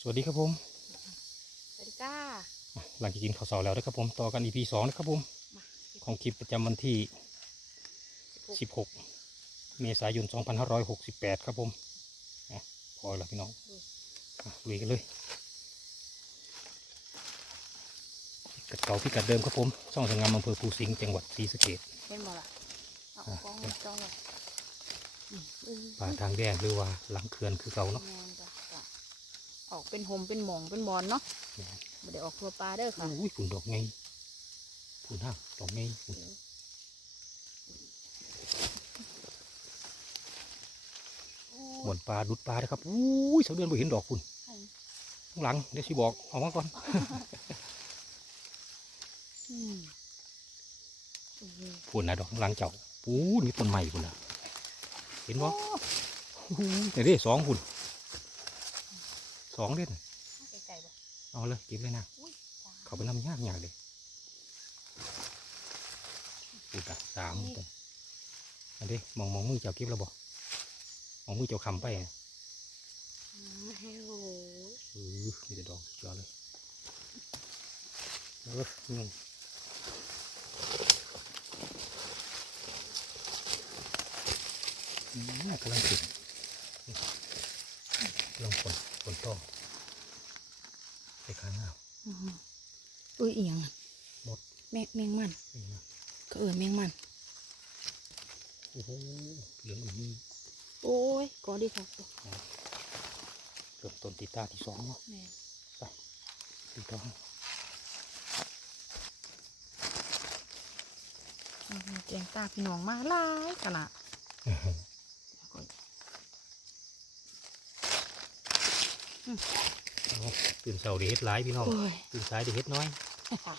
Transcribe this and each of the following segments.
สวัสดีครับผม สวัสดีจ้าอะหลังจากกินข้าวเสาแล้วนะครับผม ต่อกัน EP สองนะครับผมมาของคลิปประจำวันที่ 16 เมษายน 2568 ครับผมอะพอแล้วพี่น้องอะลุยกันเลยพิกัดเก่าพิกัดเดิมครับผมช่องสงงามอำเภอภูสิงห์จังหวัดศรีสะเกษเห็นบ่ล่ะเอาอะกล้องมาจ้องเลยอืมอืมป่าทางแดงหรือว่าหลังเขื่อนคือเก่าเนาะแม่นจ้ะจ้ะ ออกเป็นหมเป็นหมองเป็นบอลเนาะไม่ได้ออกทั่วปลาเด้อค่ะอุ้ยฝุ่นดอกไงฝุ่นห้างดอกไงฝุ่นหมวนปลาดุดปลานะครับอุ้ยเสาเดือนไปเห็นดอกฝุ่นใช่ข้างหลังเดี๋ยวสิบอกเอามาก่อนอืมโอ้โหฝุ่นนะดอกข้างหลังเจ้าปูนี่ต้นใหม่ฝุ่นนะเห็นบ่เดี๋ยวดิสองฝุ่น สองเด่นไกลๆบ่เอาเลยเก็บเลยนะอุ้ยจ้าเขาไปนำยากยากเลยฝุ่นอะสามต้นอันนี้มองมองมือเจ้าเก็บแล้วบ่มองมือเจ้าคำไปอะอืมโอ้โหเออมีแต่ดอกสุดยอดเลยเออนี่อืมกำลังติดกำลังฝน ฝนตกไปข้างหน้าอืมอุ้ยเอียงอะหมดแมงแมงมันนี่นะก็เออแมงมัน โอ้โหเหลืองอีกนี่โอ้ยก็ดีค่ะเริ่มต้นตีตาที่สองเนาะแม่นตีท้องอืมแจงตาพี่น้องมาหลายขนาดก็ เอา ตื่นเสาร์ได้เฮ็ดหลายพี่น้องโอ้ยตื่นสายได้เฮ็ดน้อยค่ะ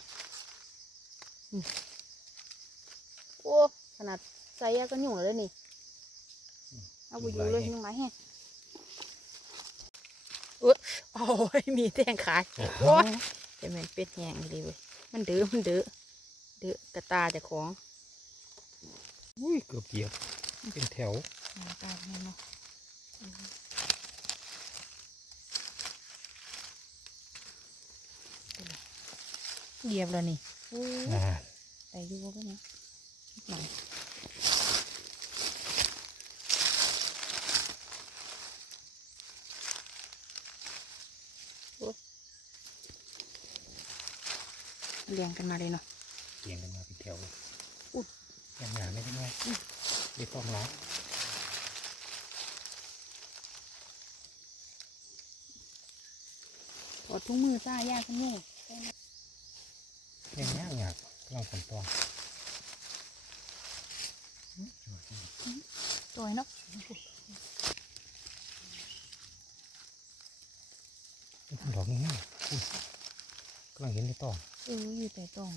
อืมโอ้ขนาดใส่ยาก็ยุ่งเลยนี่เอาไปอยู่เลยยุ่งไรแฮะเอ้ยโอ้ยมีแทงขายโอ๊ยแต่แมันเป็ดแหงดีเว้ยมันดื้อมันดื้อดื้อกระตาเจะของอุ้ยเกือบเหยียบเป็นแถวหน้าตาเนี่ยเนาะอืมเป็นไร เหยียบแล้วนี่โอ้ยอ่าไปอยู่ก็เนี่ยนิดหน่อยโอ๊ยเรียงกันมาเลยเนาะเรียงกันมาเป็นแถวเลยอุ๊ยยังหนาไม่ได้ไหมไม่ต้องล้างถอดถุงมือซ่ายากกันนี่ ยังยากยากกำลังฝนตกตัวเนาะดอกนี้อุ้ยกำลังเห็นในตองเอออยู่แต่ตรง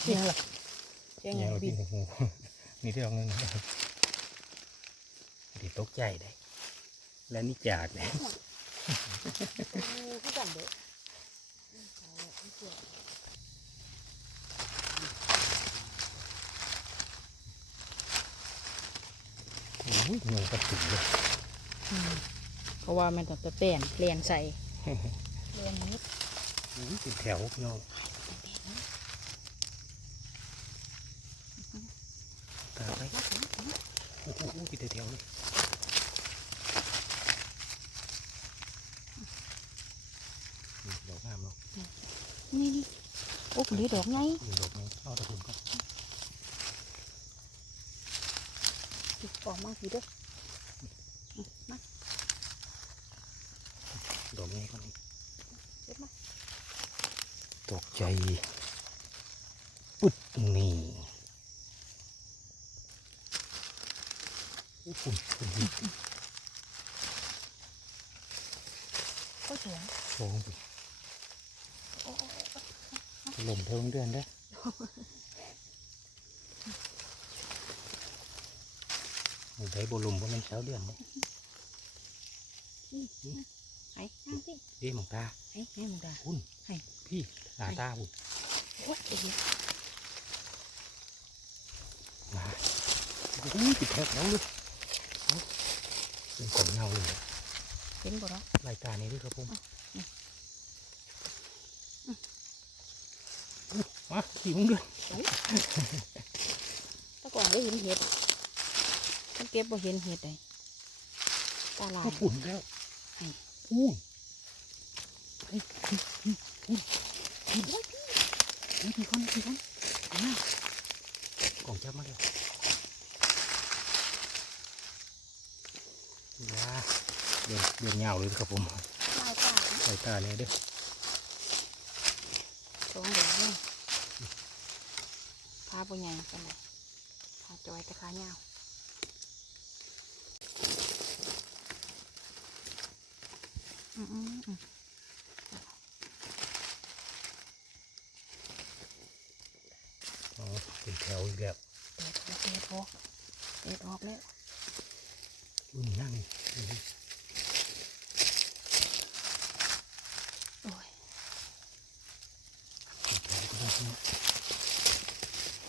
เชียงหรอเชียงเนี่ยยังเราบิบินนหูนี่ที่ดอกนึงดีตกใจได้ และนี่จากเนี่ยพี่จันเด้อโอ้ยเงยกระถึงเลยเพราะว่ามันต้องจะเปลี่ยนเปลี่ยนใส่เปลี่ยนนิดอุ้ยเป็นแถวพี่น้องตาไปโอ้โหเป็นแถวเลยนี่ดอกงามเนาะ นี่นี่โอ้คุณดีดอกไงนี่ดอกนี้เอาตะกุนก่อนออกมาสิเด้อมาดอกนี้ก่อนนี่เด็ดมาตกใจปึ๊ดนี่โอ้ฝุ่นฝุ่นนี่ก็เสียงฟองฝุ่ นลมเทิงเดือนเด้อมันใช้บลมเพราะมันเช้าเดือนเด้อไอ้นั่งสิเอ๊ะหมองตาไอ้ไอ้มึงดาคุณให้พี่หาตาบุญโอ้ยไอ้เหี้ยมาโอ้ยติดแทบแล้วเลยเอาเป็นกล่องเงาเลยเห็นบ่เนาะรายการนี้ด้วยครับผม มาขี่มึงด้วยแตะก่อนได้เห็นเห็ดถ้าเก็บบ่เห็นเห็ดเลยตาลายมาปุ่นแล้วให้อู้เฮ้ยอุ้ยอุ้ยอุ้ยอุ้ยอุ้ยมีคนมีคนเอามากล่องจับมาเลยยาเดือนเดือนยาวเลยครับผมลายตาใส่ตาเนี่ยเด้อ สองเดือนนี่ขา บ่ใหญ่ปานใดขาจอยแต่ขายาวอืมอืมอืมอ๋อเป็นแถวอีกแล้วเด็ดออกเด็ดออกเด็ดออกแล้วรุ่นนี้นั่งนี่นี่ โอ้ย เป็นแถวก็ได้เนาะ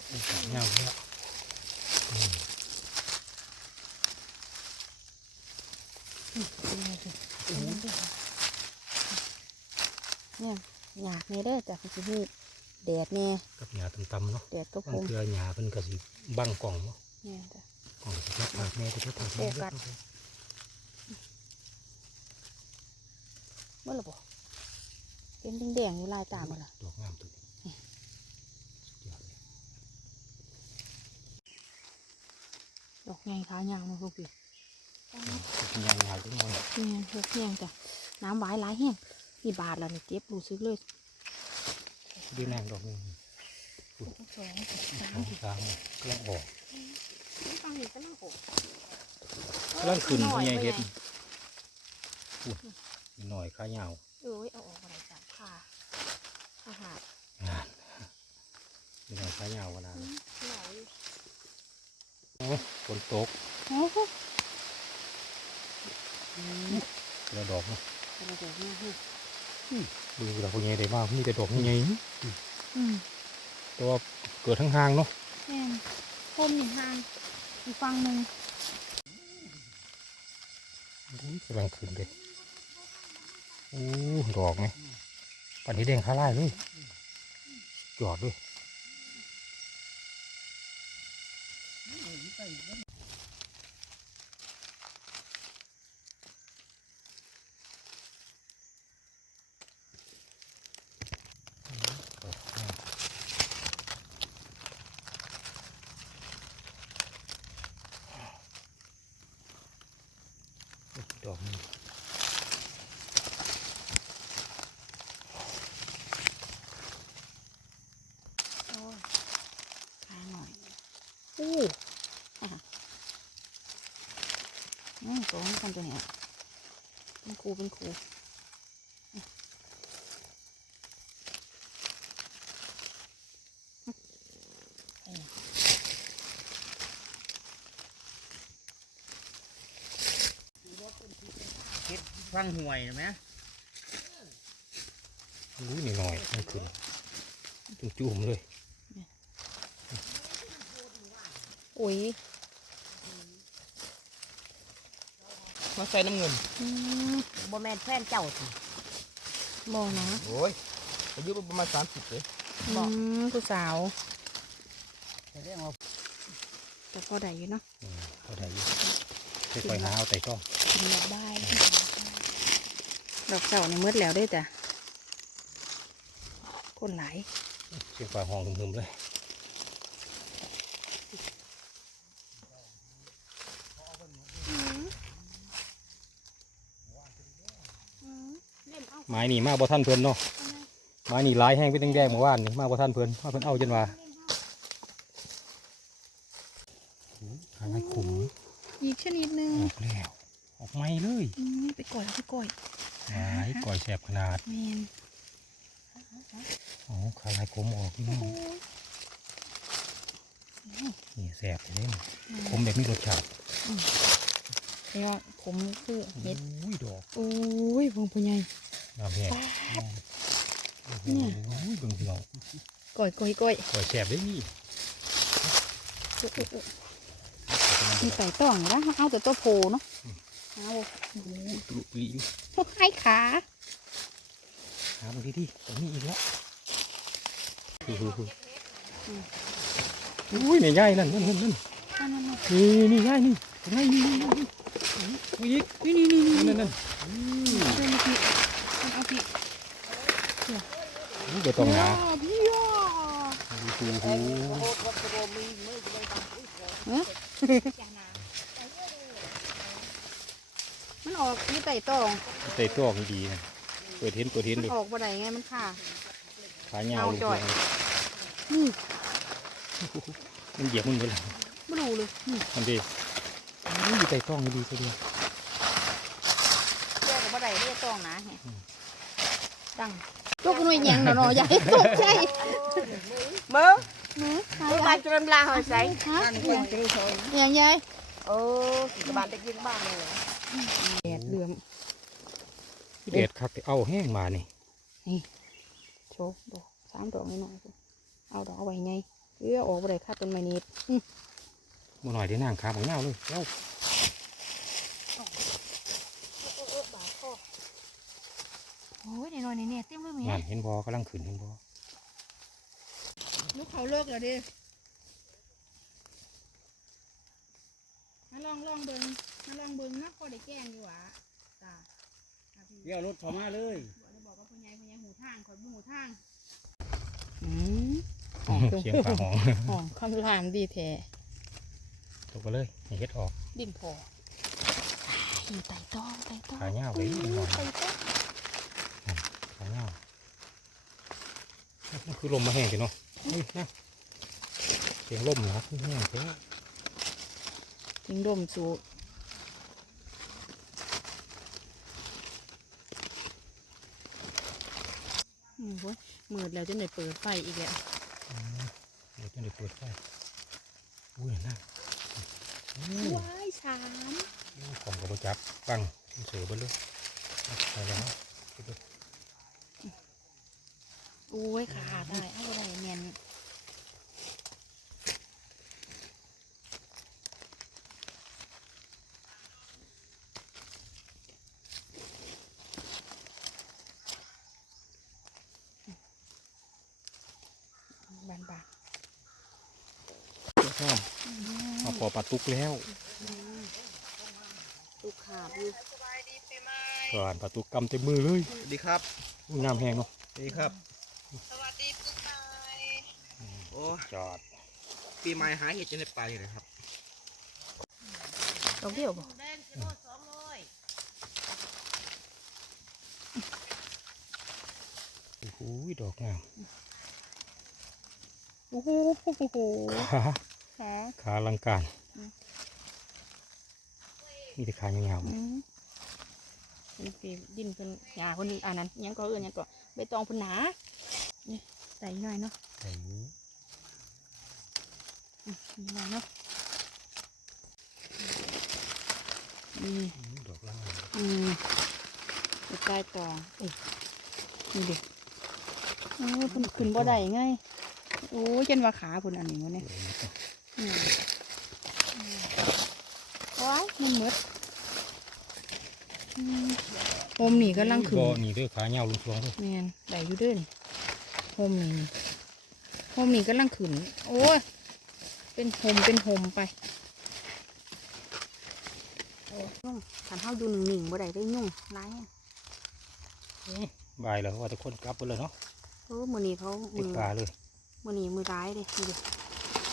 เป็นแถวเงาแล้วอืม นี่นี่สิ เนี่ยหยากนี่เด้อจากสิฮีแดดแน่กับหญ้าต่ำๆเนาะแดดก็คบางงเทื่อหญ้าเป็นกระสิบังกล่องเนาะเนี่ยจ้ะกล่องสิแค่ถากแม่ก็แค่ถากแม่โฟกัสเด้อเมื่อไหร่บ่เป็นแดงๆอยู่ลายตาหมดละดอกงามตัวนี้สุดยอดเลยดอกใหญ่ขายาวมาพวกพี่ เป็นยางยาวจังเลยเนี่ยดอกแห้งจ้ะน้ำหวายหลายแห้งนี่บาทแล้วนี่เจ็บรู้สึกเลยดีแรงดอกหนึงสองสองสามกำลังออกฟังนี่ก็น่าโหกำลังขึ้นพญาเฮ็ดพูดนิดหน่อยขายาวเอ้ยเอาออกอะไรจ้ะค่ะค่ะหางานนิดหน่อยขายาวขนาดนั้นไหนโอ้ฝนตก โอ้โหแล้วดอกเนาะกระโดดเนี่ยฮะดูแล้วพวกนี้ได้มากมีแต่ดอกใหญ่อืมๆแต่ว่าเกิดทั้งห่างๆเนาะแม่นพ่มหนึ่งทางอีกฝั่งหนึ่งอุ้ยกำลังขึ้นเลยโอ้ดอกไหมปันนี้แดงข้าไล่เลยจอดด้วยดอกนี้ โอ้ยขายหน่อย อู้อะอืมสองคนตัวเนี้ยเป็นครูเป็นครูฟังห่วยนะแม่อุ้ยนิดหน่อยมันขึ้นจุ่มจุ่มๆเลย อุ้ยมาใส่น้ำเงินอืมบ่แม่นแฟนเจ้าสิบอกนะโอ้ยอายุประมาณสามสิบเลยอืมผู้สาวแต่เรื่องว่าแต่พอได้อยู่เนาะอืมเอาได้อยู่ค่อยๆหาเอาแต่ช่องกินแล้วได้ดอกเสาในมืดแล้วได้อจ้ะคนหลายเสียงฟ้าห้องหึมๆเลย ไม้นี่มาบ่ท่านเพิ่นเนาะไม้นี่หลายแห้งเป็นแดงๆเมื่อวานนี่มาบ่ท่านเพิ่นมาเพิ่นเอาจนว่าอะไรขุมอีกชนิดหนึ่งออกแล้วออกไม้เลยอืมไปก่อยไปก่อยหายก่อยแสบขนาดแมนอ๋อขาลายขมออกพี่น้องโอ้ยนี่แสบเลยขมแบบมีรสชาติเดี๋ยวผมคือเห็ดอุ้ยดอกโอ้ยพงพญาย น้ำแห้งโอ้โหเบิ่งพี่น้องก่อยก่อยก่อยก่อยแสบได้นี่อุ๊ยอุ๊ยอุ๊ยมีไก่ต้องอยู่นะเอาแต่ตัวโพเนาะเอาตุลุยอยู่โอ้ให้ขาหาบางทีที่ตรงนี้อีกแล้วคือคือคืออุ้ยเนี่ยย่ายนั่นนั่นนั่นนั่นนั่นนั่นนั่นนี่นี่ย่ายนี่ตรงไหนนี่นี่นี่นี่อีกนี่นี่นี่นี่นั่นนั่น เอาพี่เอาพี่นี่เดี๋ยวต้องหาพี่อะดูดูมันออกมีไก่ต้องใส่ตัวออกดีๆนะเปิดเห็นเปิดเห็นมันเลยออกบ่ได้ไงมันค่ะขาเงาเอาลงจ่ไปอยนี่มันเหยียบมึงไปแล้วไม่รู้เลยนี่มันดีนี่อยู่ใส่ต้องดีซะดีแยกกับบ่ได้เรียกต้องนะแฮะ ดังลูกหน่วยแหยังเนาะเนาะอย่าให้ตกใจมือหนูหามือมายจนลาหอยใสฮะนั่นคนจะรู้ชอยอย่างยายโอ้กระบาลตะกี้บ้านเลยแดดเหลื่อมเด็ดคักแต่เอาแห้งมานี่โชว์ดอกสามดอกนิดหน่อยสิเอาดอกเอาไว้ไงเออออกบ่ได้ค่าต้นไม้นิดมาหน่อยได้นั่งขาของเงาเลยเอ้า โอ้ยนิดหน่อยนี่เนี่ยเต็มเลยแม่นั่นเห็นบอกำลังขึ้นเห็นบอลูกเขาเลิกแล้วดิมาลองลองเบิ่งมาลองเบิ่งนะพอได้แกล้งดีกว่าจ้าเดี๋ยวรถเข้ามาเลยบอกเลยบอกว่าพ่อใหญ่พ่อใหญ่หูทางคอยบุหูทางอืมหอมเสียงขาหองหอมคำรามดีแท้ตกไปเลยให้เฮ็ดออก ดินพออยู่ไต่ต้องไต่ต้องขาเงาไว้นิดหน่อยไต่ต้อง ขาเงานั่นคือลมมาแห้งสิเนาะอุ้ยนะเสียงลมนะแห้งแท้ทิ้งดมสูอืมโว้ยมืดแล้วจะได้เปิดไฟอีกแล้วอืมเดี๋ยวจะได้เปิดไฟอุ้ยนะอู้ว้ายสามของกับจับปังเสือเบนเลยไปแล้ว โอ้ยขาดได้เอาอะไรเนียนบานบานชอเอาปอปลาตุกแล้วลูกขาดอยู่สวานปลาตุกกำเต็มมือเลยสวัสดีครับน้ำแห้งเนาะดีครับ สวัสดีปีใหม่โอ้ จอด ปีใหม่หาเห็ดจะในป่าอยู่เลยครับดอกเดียวบ่โอ้โหดอกงามโอ้โหขาขาขาลังการอืมมีแต่ขายาวอืมเป็นปีดินเป็นหญ้าคนอันนั้นยังก็เอื่นยังก็ใบตองเพนหนานี่ใส่หน่อยเนาะๆไอ้อื มหน่อยเนาะอืมดอกล่างอืมไปใต้ตองเอ้ยนี่ดิโอ้ยเพิ่นขึ้นบ่ได้ไงโอ้ยเจนว่าขาเพุ่นอันนี้วะเนี่ยอืมอืมว้ายมันหมดอืมโฮมนี่ก็ลังขึ้นบ่นี่เด้อขาเงาลุงทวงเด้อแมนได้อยู่เด้วยนี่โฮมนี่นี่โฮมนี่ก็ลังขึ้นโอ้ย เป็นโฮมเป็นโฮมไปโอ้ยุ่งขันเท้าอยู่หนึ่งๆบ่ได้ได้ยุ่งร้ายแฮะบ่ายแล้วว่าแต่คนกลับไปเลยเนาะเออมือนี้เขาติมืดอปลาเลยมือนี้มือร้ายเลยดูดิ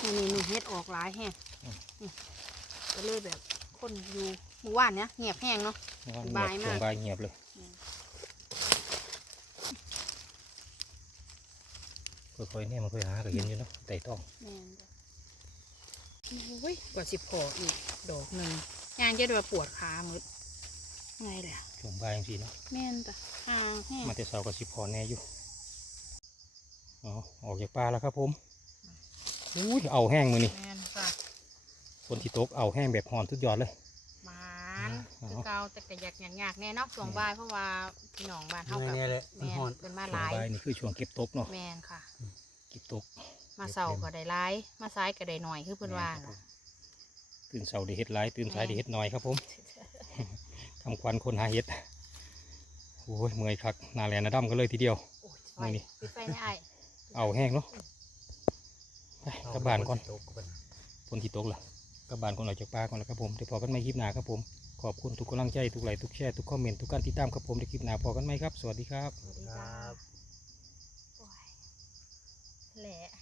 มือนี้มือเฮ็ดออกร้ายแฮงอืมนี่ก็เลยแบบคนอยู่หมู่บ้านเนี้ยเงียบแห้งเนาะเงีบ่ายบมากช่วงบ่ายเงียบเลยอืมค่อยๆเนี่ยมันค่อยหาก็เห็นอยู่เนาะไต่ต้องแม่นจ้ะ โอ้ยกว่าสิบพออีกดอกหนึ่งยางจะได้ว่าปวดขามืดไงเลยอะช่วงบ่ายจังซี่เนาะแม่นจ้ะห่างแห้งมาแต่เช้าก็สิพอแน่อยู่อ๋อออกจากปลาแล้วครับผมอุ้ยเอาแห้งมือนี่แม่นจ้ะคนที่ตกเอาแห้งแบบหอนทุกยอดเลยหมานอ๋อคือเกาแต่กระยักยากๆแน่เนาะช่วงบ่ายเพราะว่าพี่น้องบ้านเฮากับแน่ๆแหละมันแม่ฮ้อนนเป็นมาช่วหงลายบ่ายนี่คือช่วงเก็บตกเนาะแม่นค่ะ เก็บตก มาเสาร์ก็ได้หลาย มาซ้ายก็ได้หน่อยคือเพิ่นว่าน่ะตื่นเสาได้เฮ็ดหลายตื่นสายได้เฮ็ดน้อยครับผม ทำควันคนหาเฮ็ดโอ้ยเมื่อยคักหนาแลหนาดำกันเลยทีเดียว โอ้ยไม่นี่ ปิดไฟไม่ไอ้เอาแห้งเนาะไปกลับบ้านก่อนตกก่อน ฝนที่ตกล่ะกลับบ้านก่อนออกจากป่าก่อนแล้วครับผมเดี๋ยวพอกันไม่คลิปหน้าครับผม ขอบคุณทุกกำลังใจทุกไลค์ทุกแชร์ทุกคอมเมนต์ทุกการติดตามครับผมในคลิปหน้าพอกันไหมครับ สวัสดีครับ สวัสดีคจ้ารับโอ้ยแหละ